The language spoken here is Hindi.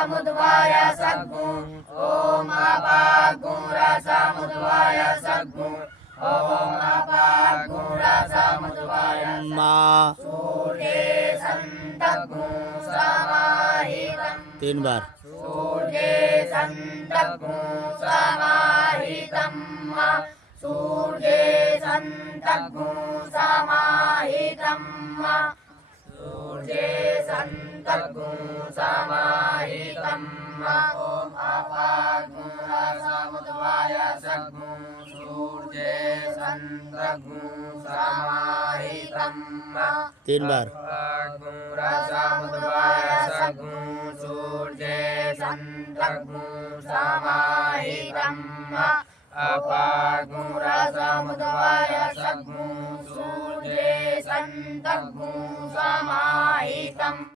रसामुद्वाय सद्गु ओम अपागु रसामुद्वाय सद्गु ओम अपागु रसामुद्वाय मा सूर्ये संतगु समाहितम् 3 बार सूर्ये संतगु समाहितम् सूर्ये संतगु समाहितम् सूर्ये संतगु समाहितम् ओम अपागु रसामुद्वाय सद्गु सूर्ये संतगु समाहितम् 3 बार अपागु रसामुद्वाय सद्गु सूर्ये संतगु समाहितम् अपागु रसामुद्वाय सद्गु सूर्ये संतगु समाहितम्